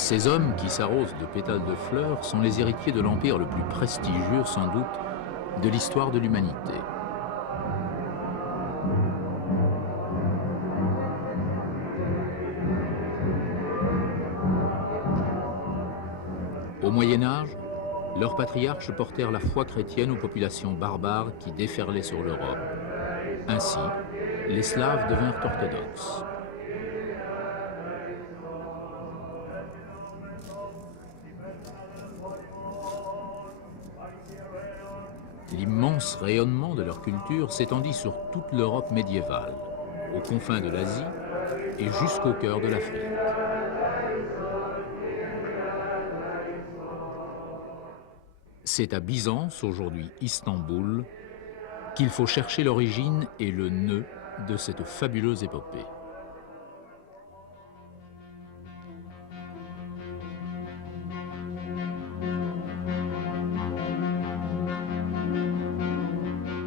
Ces hommes qui s'arrosent de pétales de fleurs sont les héritiers de l'empire le plus prestigieux, sans doute, de l'histoire de l'humanité. Au Moyen-Âge, leurs patriarches portèrent la foi chrétienne aux populations barbares qui déferlaient sur l'Europe. Ainsi, les Slaves devinrent orthodoxes. L'immense rayonnement de leur culture s'étendit sur toute l'Europe médiévale, aux confins de l'Asie et jusqu'au cœur de l'Afrique. C'est à Byzance, aujourd'hui Istanbul, qu'il faut chercher l'origine et le nœud de cette fabuleuse épopée.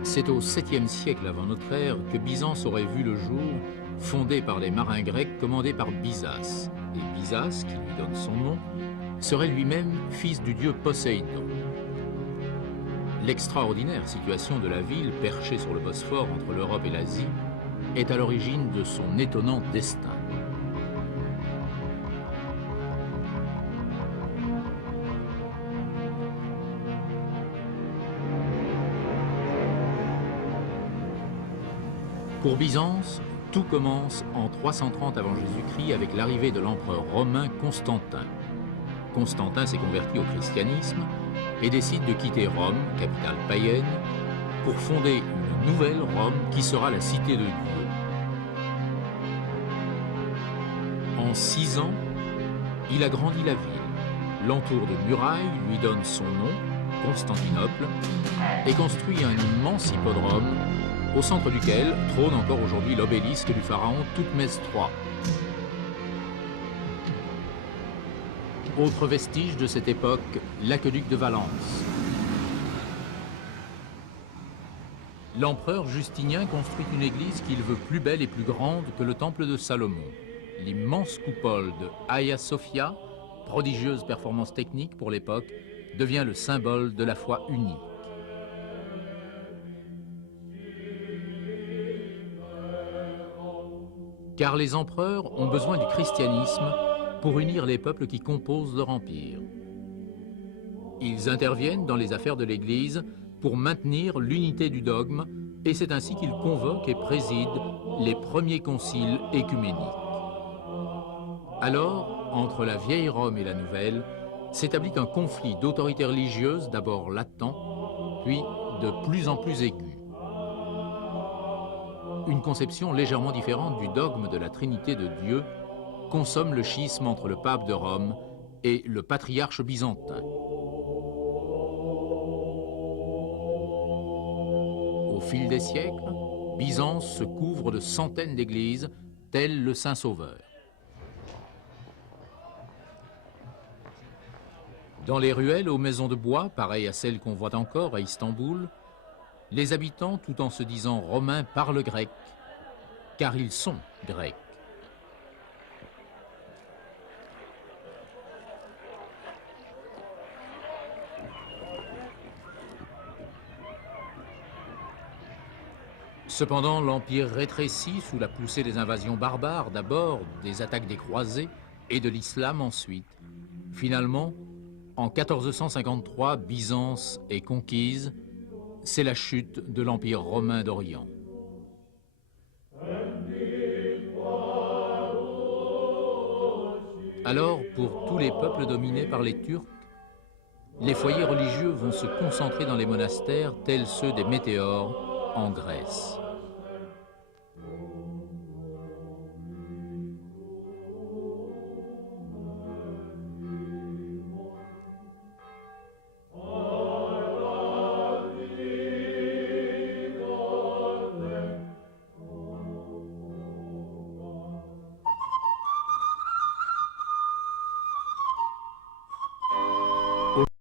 C'est au 7e siècle avant notre ère que Byzance aurait vu le jour, fondée par les marins grecs commandés par Byzas. Et Byzas, qui lui donne son nom, serait lui-même fils du dieu Poséidon. L'extraordinaire situation de la ville, perchée sur le Bosphore entre l'Europe et l'Asie, est à l'origine de son étonnant destin. Pour Byzance, tout commence en 330 avant Jésus-Christ avec l'arrivée de l'empereur romain Constantin. Constantin s'est converti au christianisme et décide de quitter Rome, capitale païenne, pour fonder une nouvelle Rome qui sera la cité de Dieu. En 6 ans, il agrandit la ville, l'entoure de murailles, lui donne son nom, Constantinople, et construit un immense hippodrome au centre duquel trône encore aujourd'hui l'obélisque du pharaon Toutmès III. Autre vestige de cette époque, l'aqueduc de Valence. L'empereur Justinien construit une église qu'il veut plus belle et plus grande que le temple de Salomon. L'immense coupole de Hagia Sophia, prodigieuse performance technique pour l'époque, devient le symbole de la foi unique. Car les empereurs ont besoin du christianisme pour unir les peuples qui composent leur empire. Ils interviennent dans les affaires de l'Église pour maintenir l'unité du dogme, et c'est ainsi qu'ils convoquent et président les premiers conciles écuméniques. Alors, entre la vieille Rome et la nouvelle, s'établit un conflit d'autorité religieuse d'abord latent, puis de plus en plus aigu. Une conception légèrement différente du dogme de la Trinité de Dieu consomme le schisme entre le pape de Rome et le patriarche byzantin. Au fil des siècles, Byzance se couvre de centaines d'églises, tel le Saint-Sauveur. Dans les ruelles aux maisons de bois, pareilles à celles qu'on voit encore à Istanbul, les habitants, tout en se disant romains, parlent grec, car ils sont grecs. Cependant, l'Empire rétrécit sous la poussée des invasions barbares d'abord, des attaques des croisés et de l'islam ensuite. Finalement, en 1453, Byzance est conquise. C'est la chute de l'Empire romain d'Orient. Alors, pour tous les peuples dominés par les Turcs, les foyers religieux vont se concentrer dans les monastères tels ceux des météores en Grèce.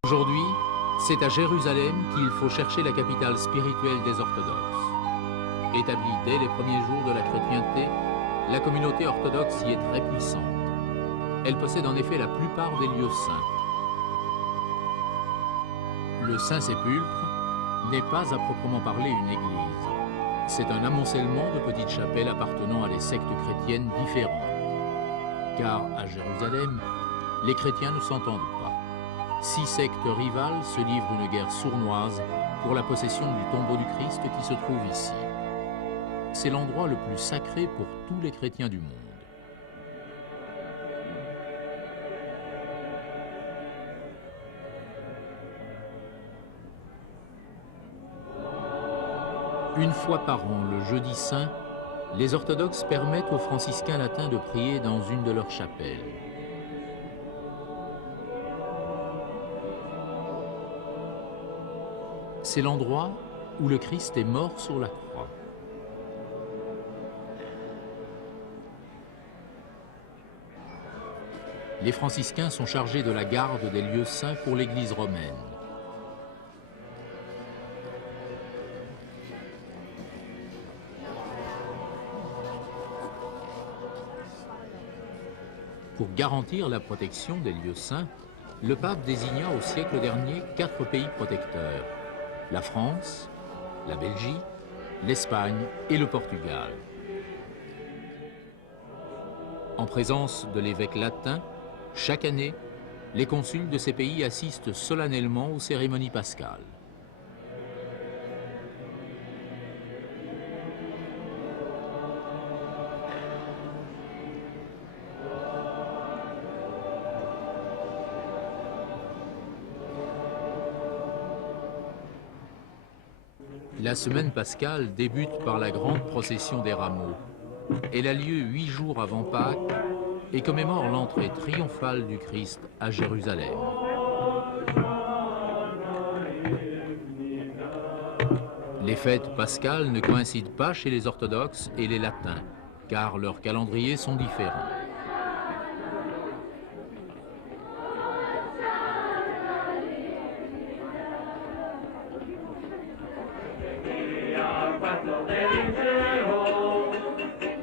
Aujourd'hui, c'est à Jérusalem qu'il faut chercher la capitale spirituelle des orthodoxes. Établie dès les premiers jours de la chrétienté, la communauté orthodoxe y est très puissante. Elle possède en effet la plupart des lieux saints. Le Saint-Sépulcre n'est pas à proprement parler une église. C'est un amoncellement de petites chapelles appartenant à des sectes chrétiennes différentes. Car à Jérusalem, les chrétiens ne s'entendent pas. 6 sectes rivales se livrent une guerre sournoise pour la possession du tombeau du Christ qui se trouve ici. C'est l'endroit le plus sacré pour tous les chrétiens du monde. Une fois par an, le jeudi saint, les orthodoxes permettent aux franciscains latins de prier dans une de leurs chapelles. C'est l'endroit où le Christ est mort sur la croix. Les franciscains sont chargés de la garde des lieux saints pour l'Église romaine. Pour garantir la protection des lieux saints, le pape désigna au siècle dernier 4 pays protecteurs: la France, la Belgique, l'Espagne et le Portugal. En présence de l'évêque latin, chaque année, les consuls de ces pays assistent solennellement aux cérémonies pascales. La semaine pascale débute par la grande procession des rameaux. Elle a lieu 8 jours avant Pâques et commémore l'entrée triomphale du Christ à Jérusalem. Les fêtes pascales ne coïncident pas chez les orthodoxes et les latins, car leurs calendriers sont différents.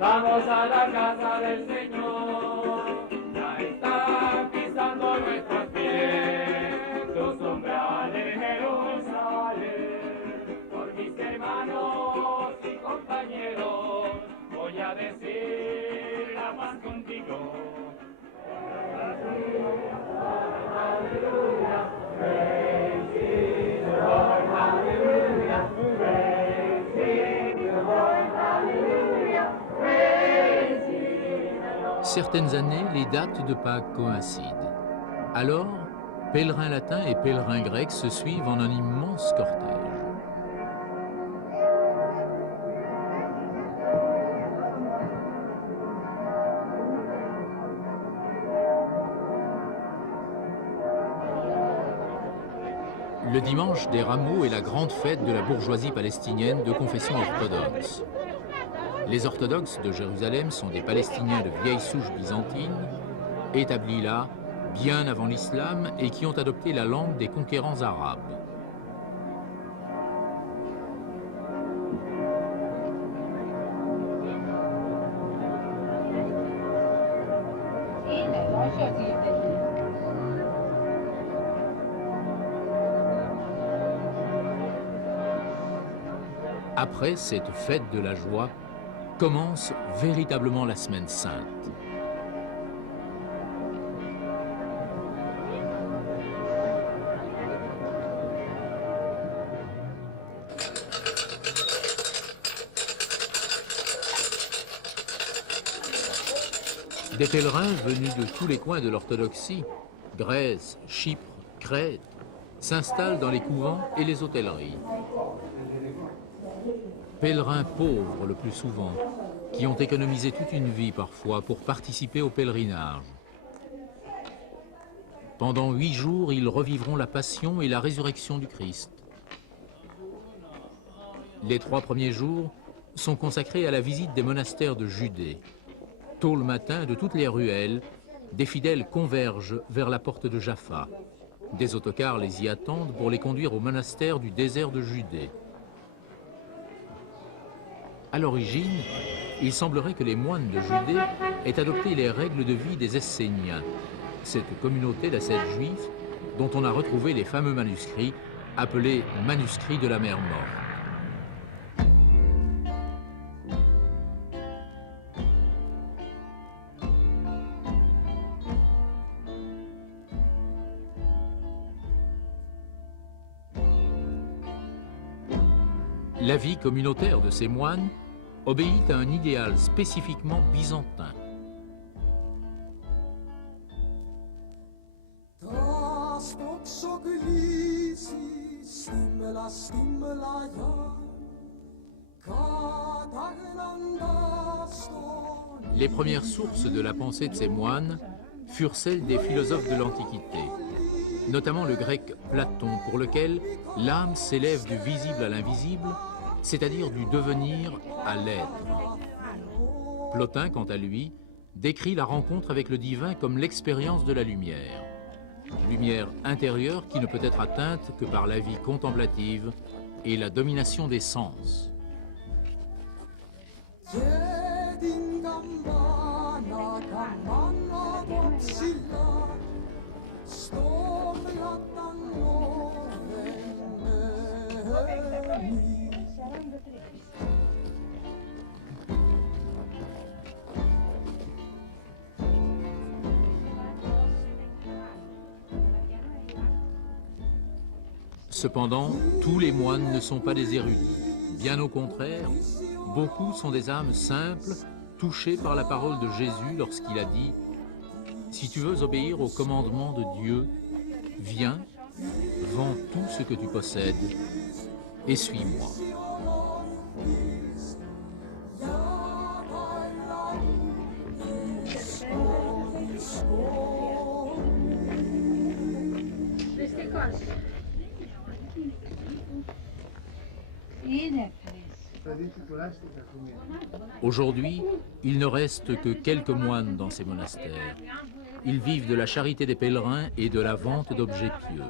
Vamos a la casa del Señor, ya están pisando nuestros pies, los umbrales de Jerusalén. Por mis hermanos y compañeros, voy a decir la paz contigo. Aleluya, praise the Lord, hallelujah, praise the Lord, hallelujah. Certaines années, les dates de Pâques coïncident. Alors, pèlerins latins et pèlerins grecs se suivent en un immense cortège. Le dimanche des rameaux est la grande fête de la bourgeoisie palestinienne de confession orthodoxe. Les orthodoxes de Jérusalem sont des Palestiniens de vieille souche byzantine, établis là bien avant l'islam et qui ont adopté la langue des conquérants arabes. Après cette fête de la joie, commence véritablement la semaine sainte. Des pèlerins venus de tous les coins de l'orthodoxie, Grèce, Chypre, Crète, s'installent dans les couvents et les hôtelleries. Pèlerins pauvres le plus souvent, qui ont économisé toute une vie parfois pour participer au pèlerinage. Pendant 8 jours, ils revivront la passion et la résurrection du Christ. Les 3 premiers jours sont consacrés à la visite des monastères de Judée. Tôt le matin, de toutes les ruelles, des fidèles convergent vers la porte de Jaffa. Des autocars les y attendent pour les conduire au monastère du désert de Judée. À l'origine, il semblerait que les moines de Judée est adopté les règles de vie des Esséniens, cette communauté d'ascètes juifs dont on a retrouvé les fameux manuscrits appelés manuscrits de la mer Morte. La vie communautaire de ces moines obéit à un idéal spécifiquement byzantin. Les premières sources de la pensée de ces moines furent celles des philosophes de l'Antiquité, notamment le grec Platon, pour lequel l'âme s'élève du visible à l'invisible, c'est-à-dire du devenir à l'être. Plotin, quant à lui, décrit la rencontre avec le divin comme l'expérience de la lumière. Lumière intérieure qui ne peut être atteinte que par la vie contemplative et la domination des sens. Cependant, tous les moines ne sont pas des érudits. Bien au contraire, beaucoup sont des âmes simples, touchées par la parole de Jésus lorsqu'il a dit « Si tu veux obéir au commandement de Dieu, viens, vends tout ce que tu possèdes et suis-moi. » Aujourd'hui, il ne reste que quelques moines dans ces monastères. Ils vivent de la charité des pèlerins et de la vente d'objets pieux.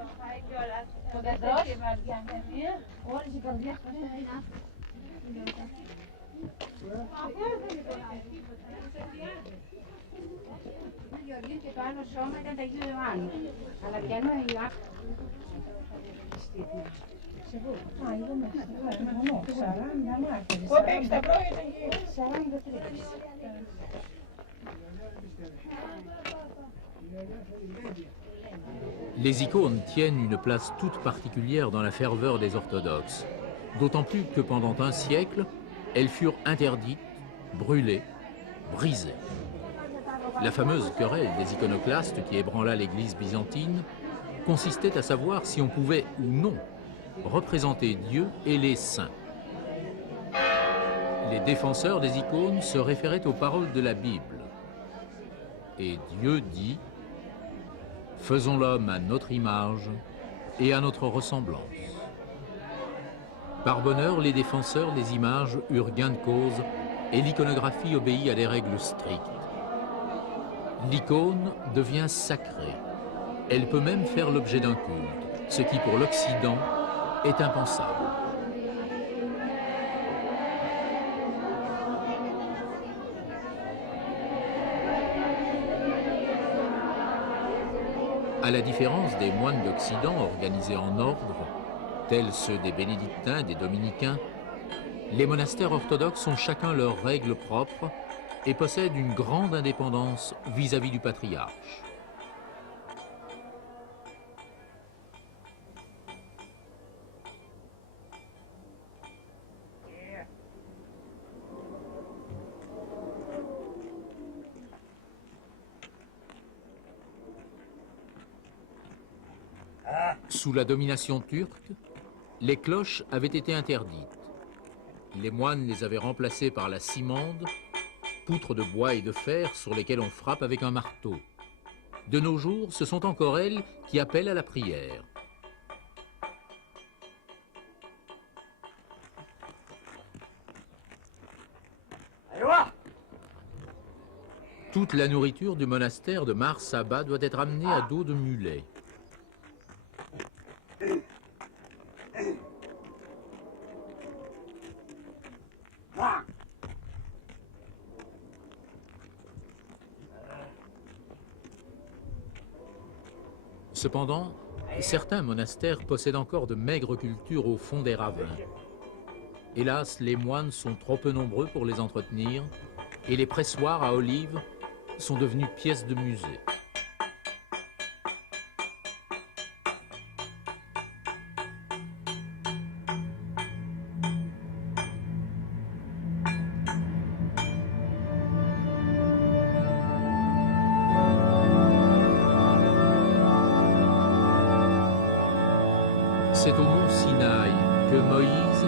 Les icônes tiennent une place toute particulière dans la ferveur des orthodoxes, d'autant plus que pendant un siècle, elles furent interdites, brûlées, brisées. La fameuse querelle des iconoclastes qui ébranla l'église byzantine consistait à savoir si on pouvait ou non représenter Dieu et les saints. Les défenseurs des icônes se référaient aux paroles de la Bible. Et Dieu dit « Faisons l'homme à notre image et à notre ressemblance ». Par bonheur, les défenseurs des images eurent gain de cause et l'iconographie obéit à des règles strictes. L'icône devient sacrée. Elle peut même faire l'objet d'un culte, ce qui pour l'Occident est impensable. À la différence des moines d'Occident organisés en ordre, tels ceux des bénédictins, des dominicains, les monastères orthodoxes ont chacun leurs règles propres et possèdent une grande indépendance vis-à-vis du patriarche. Sous la domination turque, les cloches avaient été interdites. Les moines les avaient remplacées par la cimande, poutres de bois et de fer sur lesquelles on frappe avec un marteau. De nos jours, ce sont encore elles qui appellent à la prière. Toute la nourriture du monastère de Mar Saba doit être amenée à dos de mulet. Cependant, certains monastères possèdent encore de maigres cultures au fond des ravins. Hélas, les moines sont trop peu nombreux pour les entretenir et les pressoirs à olives sont devenus pièces de musée. C'est au mont Sinaï que Moïse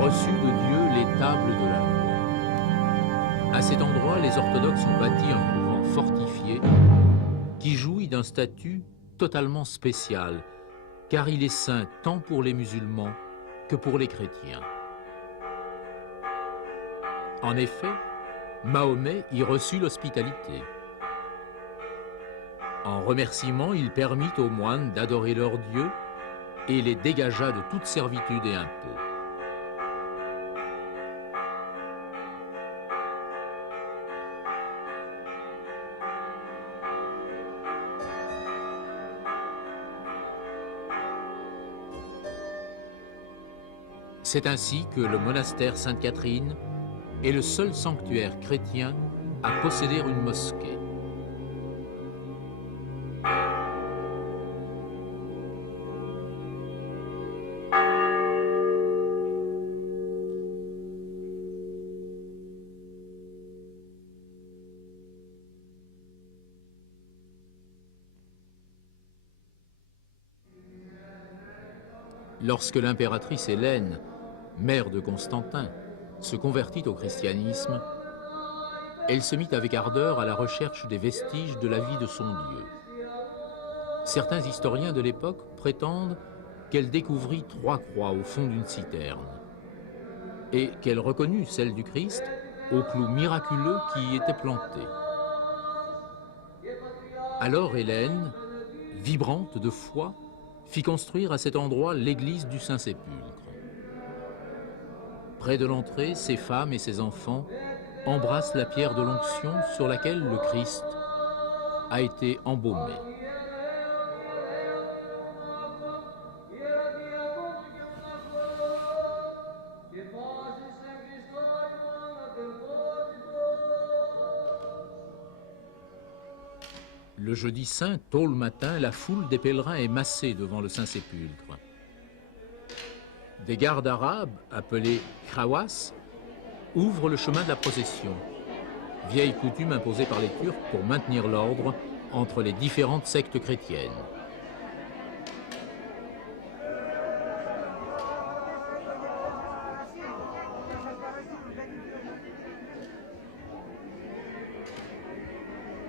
reçut de Dieu les tables de la loi. À cet endroit, les orthodoxes ont bâti un couvent fortifié qui jouit d'un statut totalement spécial, car il est saint tant pour les musulmans que pour les chrétiens. En effet, Mahomet y reçut l'hospitalité. En remerciement, il permit aux moines d'adorer leur Dieu et les dégagea de toute servitude et impôt. C'est ainsi que le monastère Sainte-Catherine est le seul sanctuaire chrétien à posséder une mosquée. Lorsque l'impératrice Hélène, mère de Constantin, se convertit au christianisme, elle se mit avec ardeur à la recherche des vestiges de la vie de son Dieu. Certains historiens de l'époque prétendent qu'elle découvrit 3 croix au fond d'une citerne et qu'elle reconnut celle du Christ au clou miraculeux qui y était planté. Alors Hélène, vibrante de foi, fit construire à cet endroit l'église du Saint-Sépulcre. Près de l'entrée, ses femmes et ses enfants embrassent la pierre de l'onction sur laquelle le Christ a été embaumé. Le jeudi saint, tôt le matin, la foule des pèlerins est massée devant le Saint-Sépulcre. Des gardes arabes, appelés khawas, ouvrent le chemin de la procession, vieille coutume imposée par les Turcs pour maintenir l'ordre entre les différentes sectes chrétiennes.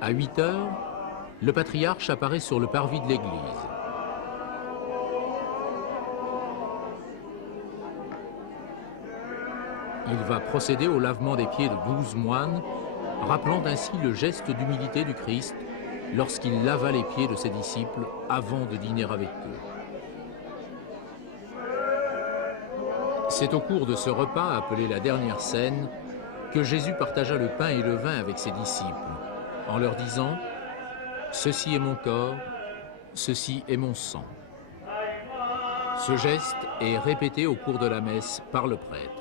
À 8 heures, le patriarche apparaît sur le parvis de l'église. Il va procéder au lavement des pieds de 12 moines, rappelant ainsi le geste d'humilité du Christ lorsqu'il lava les pieds de ses disciples avant de dîner avec eux. C'est au cours de ce repas, appelé la dernière scène, que Jésus partagea le pain et le vin avec ses disciples, en leur disant « Ceci est mon corps, ceci est mon sang ». Ce geste est répété au cours de la messe par le prêtre.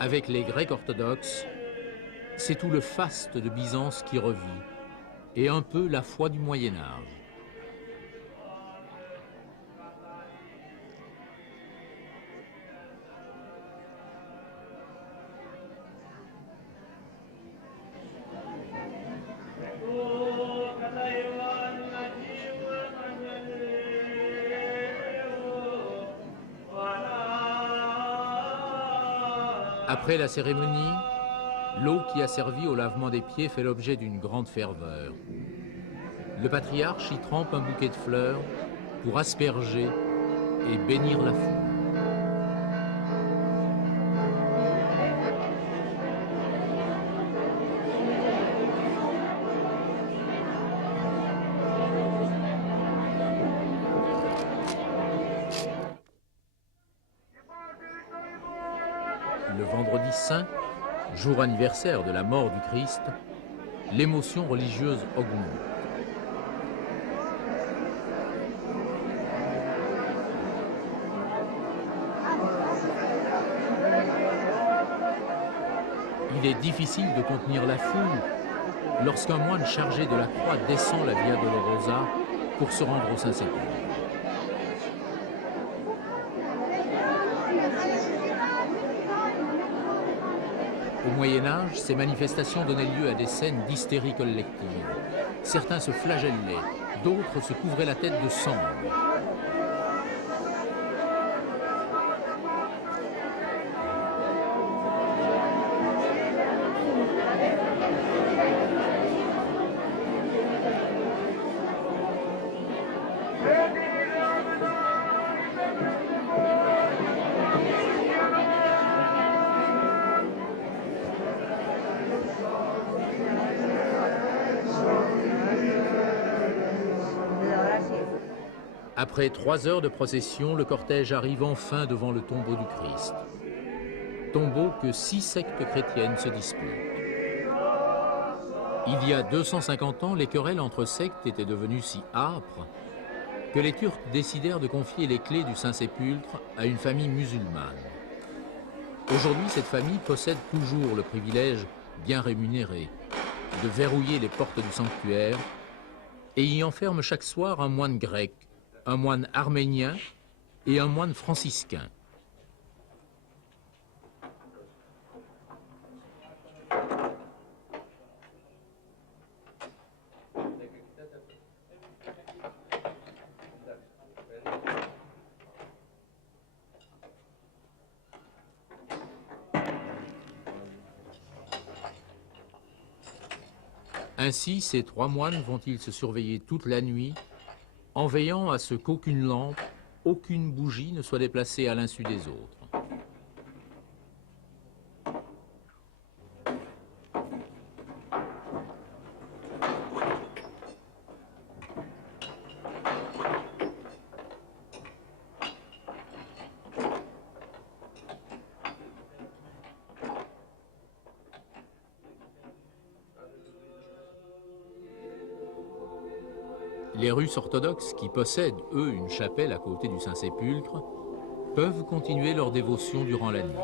Avec les Grecs orthodoxes, c'est tout le faste de Byzance qui revit, et un peu la foi du Moyen-Âge. Après la cérémonie, l'eau qui a servi au lavement des pieds fait l'objet d'une grande ferveur. Le patriarche y trempe un bouquet de fleurs pour asperger et bénir la foule. Le vendredi saint, jour anniversaire de la mort du Christ, l'émotion religieuse augmente. Il est difficile de contenir la foule lorsqu'un moine chargé de la croix descend la Via Dolorosa pour se rendre au Saint-Sépulcre. Au Moyen-Âge, ces manifestations donnaient lieu à des scènes d'hystérie collective. Certains se flagellaient, d'autres se couvraient la tête de cendres. Après 3 heures de procession, le cortège arrive enfin devant le tombeau du Christ. Tombeau que 6 sectes chrétiennes se disputent. Il y a 250 ans, les querelles entre sectes étaient devenues si âpres que les Turcs décidèrent de confier les clés du Saint-Sépulcre à une famille musulmane. Aujourd'hui, cette famille possède toujours le privilège bien rémunéré de verrouiller les portes du sanctuaire et y enferme chaque soir un moine grec, un moine arménien et un moine franciscain. Ainsi, ces 3 moines vont-ils se surveiller toute la nuit en veillant à ce qu'aucune lampe, aucune bougie ne soit déplacée à l'insu des autres. Les Russes orthodoxes, qui possèdent, eux, une chapelle à côté du Saint-Sépulcre, peuvent continuer leur dévotion durant la nuit.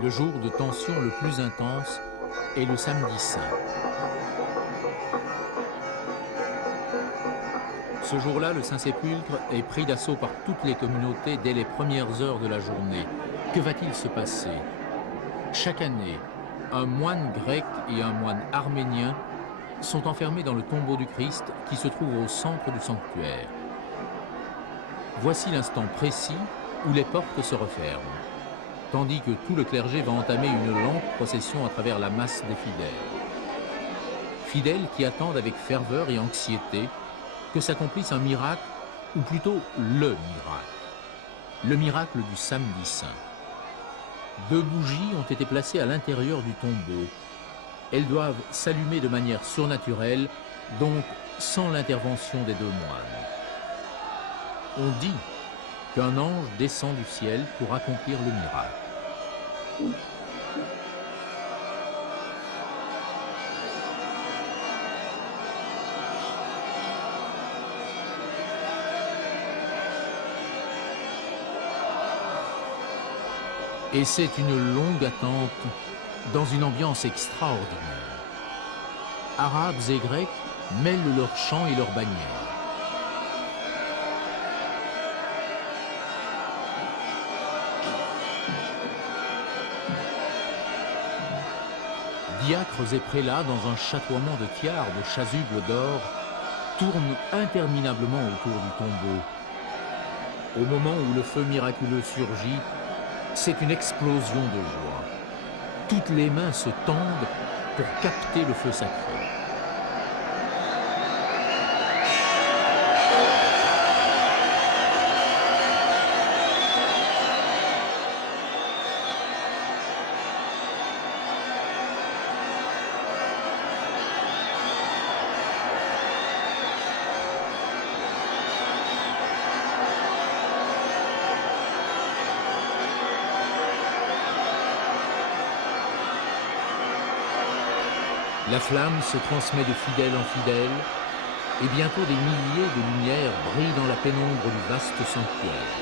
Le jour de tension le plus intense est le samedi saint. Ce jour-là, le Saint-Sépulcre est pris d'assaut par toutes les communautés dès les premières heures de la journée. Que va-t-il se passer? Chaque année, un moine grec et un moine arménien sont enfermés dans le tombeau du Christ qui se trouve au centre du sanctuaire. Voici l'instant précis où les portes se referment, tandis que tout le clergé va entamer une longue procession à travers la masse des fidèles. Fidèles qui attendent avec ferveur et anxiété que s'accomplisse un miracle, ou plutôt le miracle du samedi saint. 2 bougies ont été placées à l'intérieur du tombeau. Elles doivent s'allumer de manière surnaturelle, donc sans l'intervention des 2 moines. On dit qu'un ange descend du ciel pour accomplir le miracle. Et c'est une longue attente dans une ambiance extraordinaire. Arabes et Grecs mêlent leurs chants et leurs bannières. Diacres et prélats, dans un chatoiement de tiares, de chasubles d'or, tournent interminablement autour du tombeau. Au moment où le feu miraculeux surgit, c'est une explosion de joie. Toutes les mains se tendent pour capter le feu sacré. La flamme se transmet de fidèle en fidèle, et bientôt des milliers de lumières brillent dans la pénombre du vaste sanctuaire.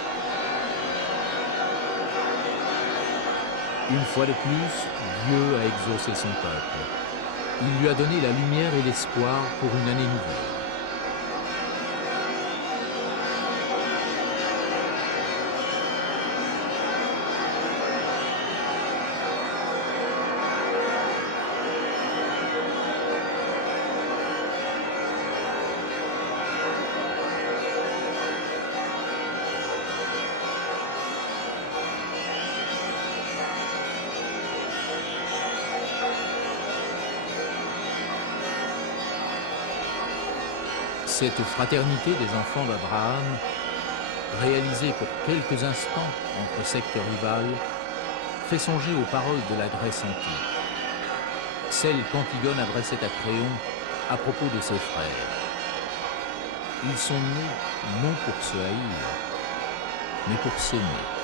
Une fois de plus, Dieu a exaucé son peuple. Il lui a donné la lumière et l'espoir pour une année nouvelle. Cette fraternité des enfants d'Abraham, réalisée pour quelques instants entre sectes rivales, fait songer aux paroles de la Grèce antique, celles qu'Antigone adressait à Créon à propos de ses frères. Ils sont nés non pour se haïr, mais pour s'aimer.